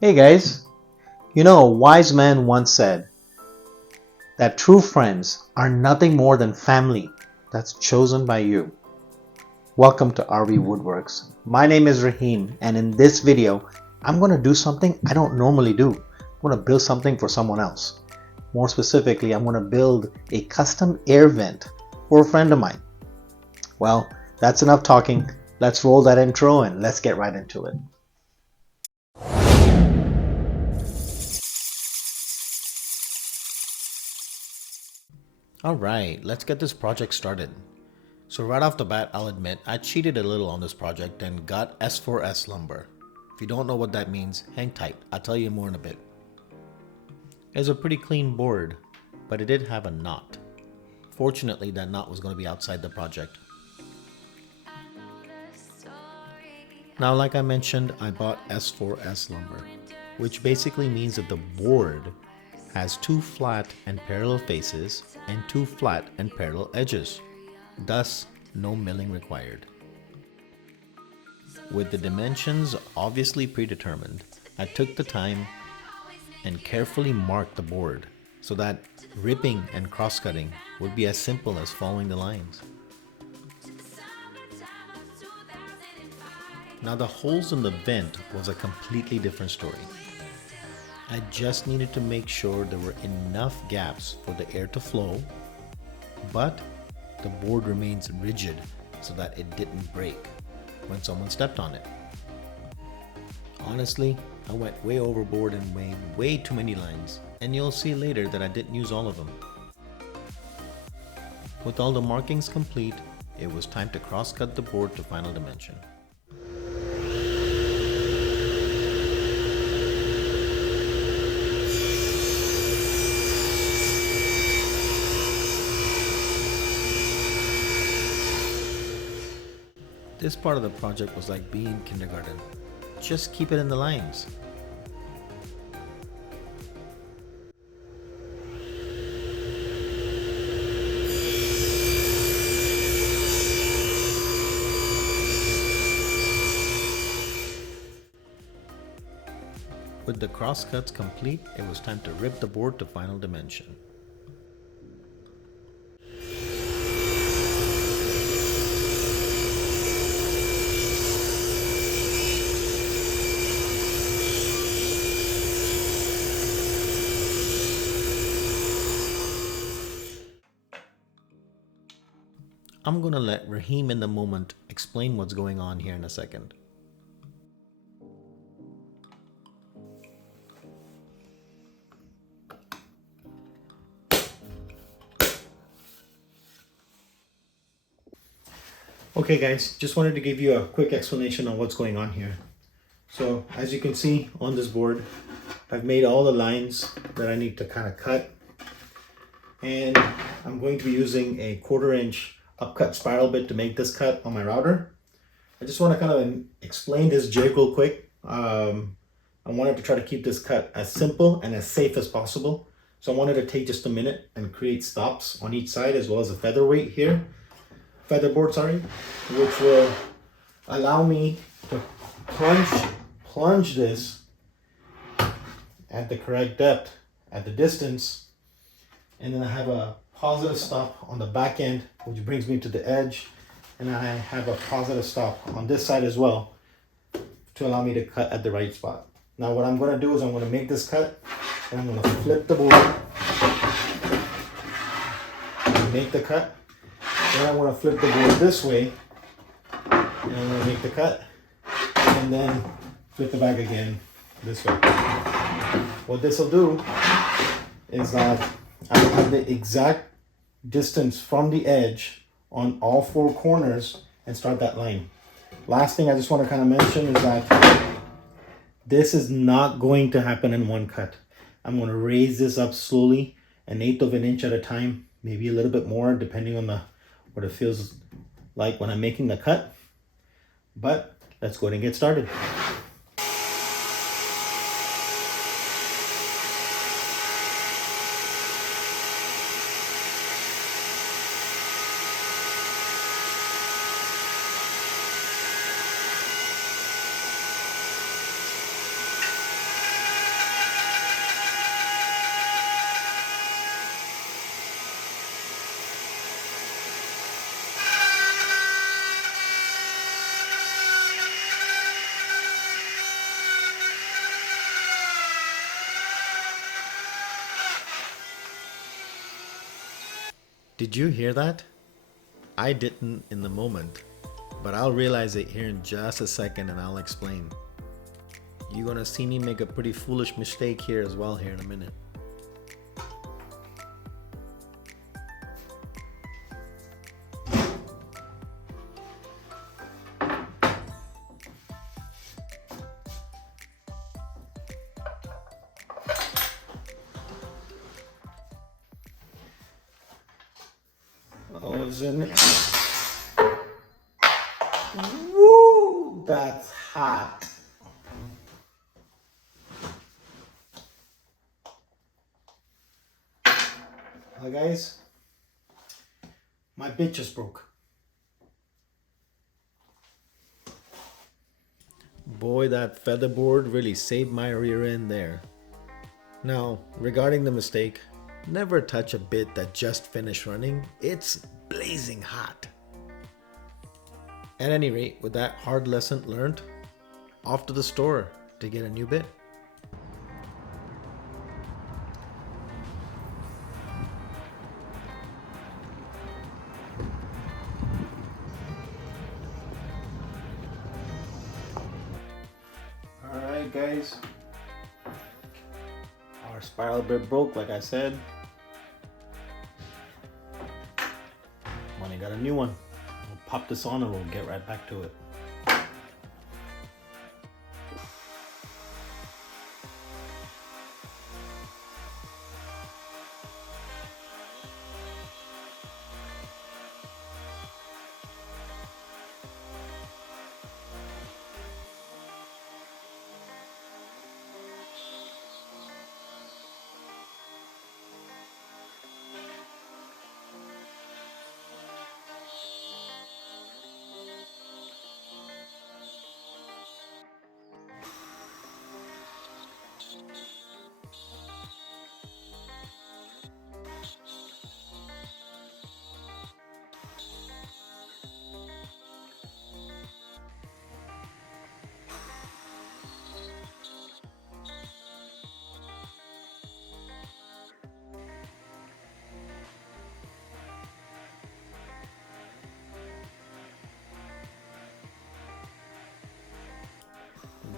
Hey guys, a wise man once said that true friends are nothing more than family that's chosen by you. Welcome to RV Woodworks. My name is Rahim, and in this video, I'm going to do something I don't normally do. I'm going to build something for someone else. More specifically, I'm going to build a custom air vent for a friend of mine. Well, that's enough talking. Let's roll that intro and let's get right into it. Alright, let's get this project started. So right off the bat, I'll admit, I cheated a little on this project and got S4S lumber. If you don't know what that means, hang tight, I'll tell you more in a bit. It's a pretty clean board, but it did have a knot. Fortunately, that knot was going to be outside the project. Now, like I mentioned, I bought S4S lumber, which basically means that the board has two flat and parallel faces and two flat and parallel edges. Thus, no milling required. With the dimensions obviously predetermined, I took the time and carefully marked the board so that ripping and cross-cutting would be as simple as following the lines. Now the holes in the vent was a completely different story. I just needed to make sure there were enough gaps for the air to flow, but the board remains rigid so that it didn't break when someone stepped on it. Honestly, I went way overboard and made way too many lines, and you'll see later that I didn't use all of them. With all the markings complete, it was time to cross-cut the board to final dimension. This part of the project was like being in kindergarten. Just keep it in the lines. With the crosscuts complete, it was time to rip the board to final dimension. I'm gonna let Rahim in the moment explain what's going on here in a second. Okay guys, just wanted to give you a quick explanation on what's going on here. So as you can see on this board, I've made all the lines that I need to kind of cut. And I'm going to be using a 1/4 inch upcut spiral bit to make this cut on my router. I just want to kind of explain this jig real quick. I wanted to try to keep this cut as simple and as safe as possible. So I wanted to take just a minute and create stops on each side as well as a featherboard here, which will allow me to plunge this at the correct depth, at the distance, and then I have a positive stop on the back end, which brings me to the edge, and I have a positive stop on this side as well to allow me to cut at the right spot. Now what I'm going to do is I'm going to make this cut, and I'm going to flip the board, make the cut. Then I want to flip the board this way, and I'm going to make the cut, and then flip it back again this way. What this will do is that I have the exact distance from the edge on all 4 corners and start that line. Last thing I just want to kind of mention is that this is not going to happen in one cut. I'm going to raise this up slowly, 1/8 of an inch at a time, maybe a little bit more depending on what it feels like when I'm making the cut. But let's go ahead and get started. Did you hear that? I didn't in the moment, but I'll realize it here in just a second and I'll explain. You're gonna see me make a pretty foolish mistake here as well here in a minute. Oh, isn't it? Woo! That's hot. Hi guys, my bit just broke. Boy, that featherboard really saved my rear end there. Now, regarding the mistake, never touch a bit that just finished running. It's blazing hot. At any rate, with that hard lesson learned, off to the store to get a new bit. Alright guys, our spiral bit broke like I said. When I got a new one, we'll pop this on and we'll get right back to it.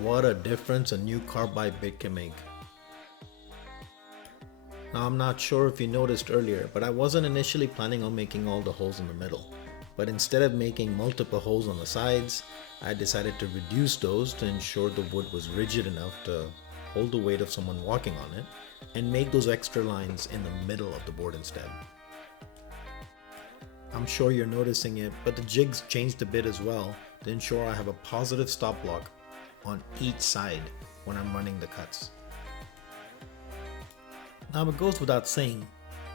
What a difference a new carbide bit can make. Now I'm not sure if you noticed earlier, but I wasn't initially planning on making all the holes in the middle. But instead of making multiple holes on the sides, I decided to reduce those to ensure the wood was rigid enough to hold the weight of someone walking on it, and make those extra lines in the middle of the board instead. I'm sure you're noticing it, but the jigs changed a bit as well to ensure I have a positive stop block on each side when I'm running the cuts. Now it goes without saying,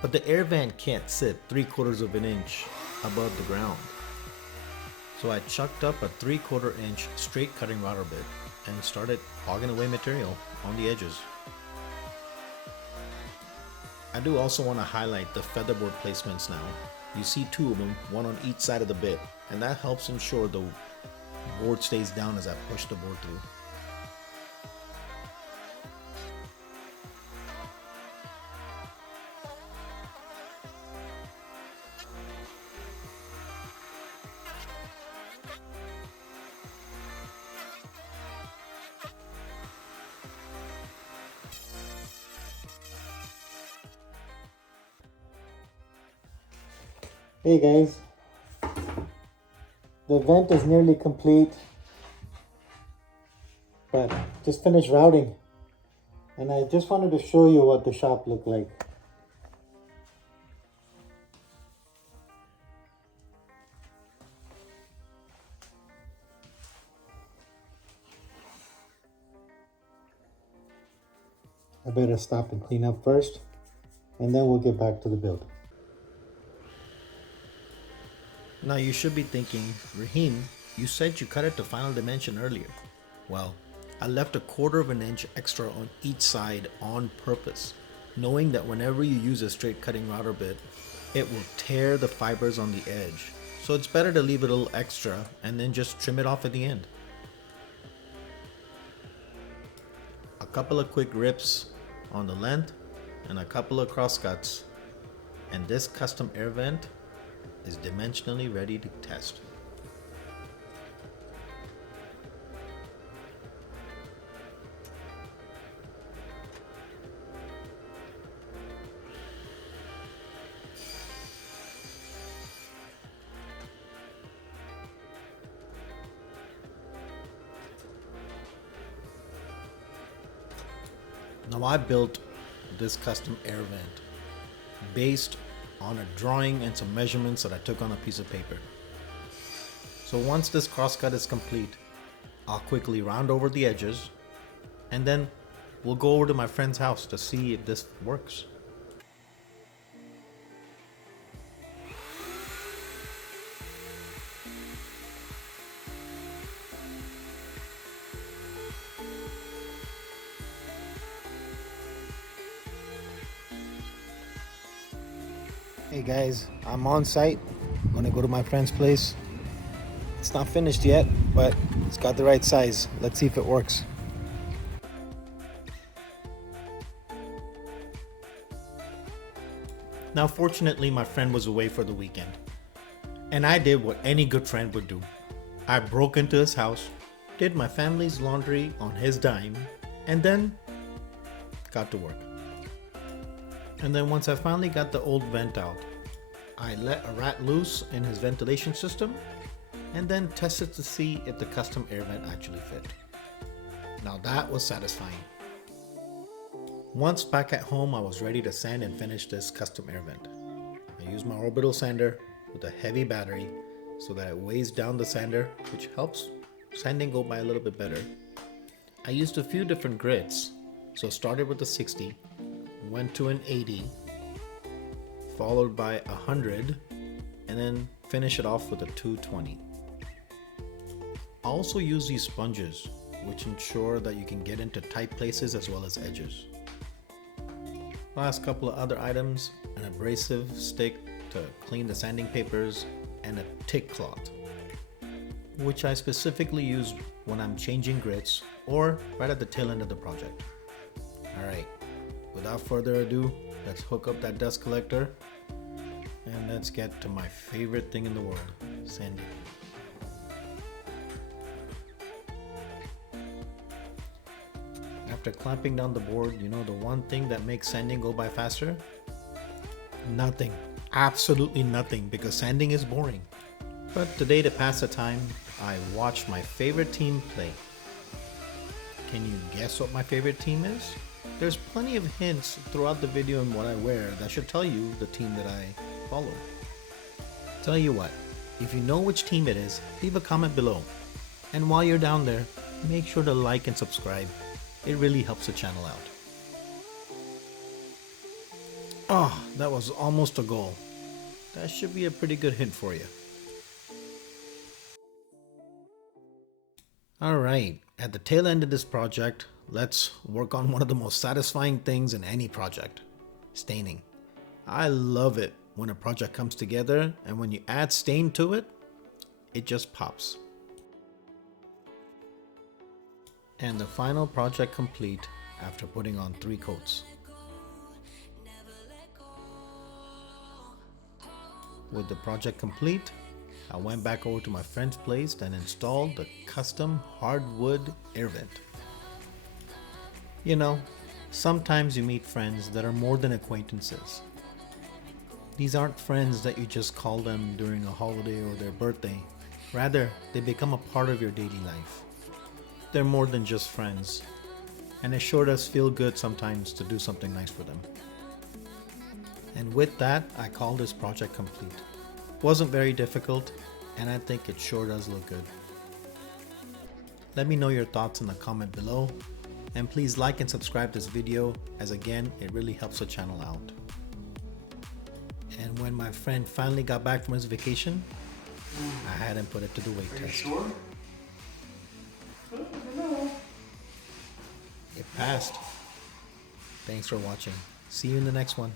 but the air vent can't sit 3/4 of an inch above the ground. So I chucked up a 3/4 inch straight cutting router bit and started hogging away material on the edges. I do also want to highlight the featherboard placements now. You see two of them, one on each side of the bit, and that helps ensure the board stays down as I push the board through. Hey guys, the vent is nearly complete, but just finished routing, and I just wanted to show you what the shop looked like. I better stop and clean up first, and then we'll get back to the build. Now you should be thinking, Raheem, you said you cut it to final dimension earlier. Well, I left 1/4 of an inch extra on each side on purpose, knowing that whenever you use a straight cutting router bit, it will tear the fibers on the edge. So it's better to leave it a little extra and then just trim it off at the end. A couple of quick rips on the length and a couple of cross cuts, and this custom air vent is dimensionally ready to test. Now I built this custom air vent based on a drawing and some measurements that I took on a piece of paper. So once this crosscut is complete, I'll quickly round over the edges and then we'll go over to my friend's house to see if this works. Hey guys, I'm on site. I'm gonna go to my friend's place. It's not finished yet, but it's got the right size. Let's see if it works. Now fortunately my friend was away for the weekend, and I did what any good friend would do. I broke into his house, did my family's laundry on his dime, and then got to work. And then once I finally got the old vent out, I let a rat loose in his ventilation system and then tested to see if the custom air vent actually fit. Now that was satisfying. Once back at home, I was ready to sand and finish this custom air vent. I used my orbital sander with a heavy battery so that it weighs down the sander, which helps sanding go by a little bit better. I used a few different grits, so started with the 60, went to an 80, followed by 100, and then finish it off with a 220. I also use these sponges, which ensure that you can get into tight places as well as edges. Last couple of other items, an abrasive stick to clean the sanding papers, and a tick cloth, which I specifically use when I'm changing grits or right at the tail end of the project. Alright, without further ado, let's hook up that dust collector and let's get to my favorite thing in the world, sanding. After clamping down the board, you know the one thing that makes sanding go by faster? Nothing. Absolutely nothing, because sanding is boring. But today, to pass the time, I watched my favorite team play. Can you guess what my favorite team is? There's plenty of hints throughout the video and what I wear that should tell you the team that I follow. Tell you what, if you know which team it is, leave a comment below. And while you're down there, make sure to like and subscribe. It really helps the channel out. Oh, that was almost a goal. That should be a pretty good hint for you. Alright, at the tail end of this project, let's work on one of the most satisfying things in any project, staining. I love it when a project comes together and when you add stain to it, it just pops. And the final project complete after putting on 3 coats. With the project complete, I went back over to my friend's place and installed the custom hardwood air vent. You know, sometimes you meet friends that are more than acquaintances. These aren't friends that you just call them during a holiday or their birthday. Rather, they become a part of your daily life. They're more than just friends, and it sure does feel good sometimes to do something nice for them. And with that, I call this project complete. Wasn't very difficult, and I think it sure does look good. Let me know your thoughts in the comment below, and please like and subscribe this video, as again, it really helps the channel out. And when my friend finally got back from his vacation, I had him put it to the weight test. Sure? It passed. Thanks for watching. See you in the next one.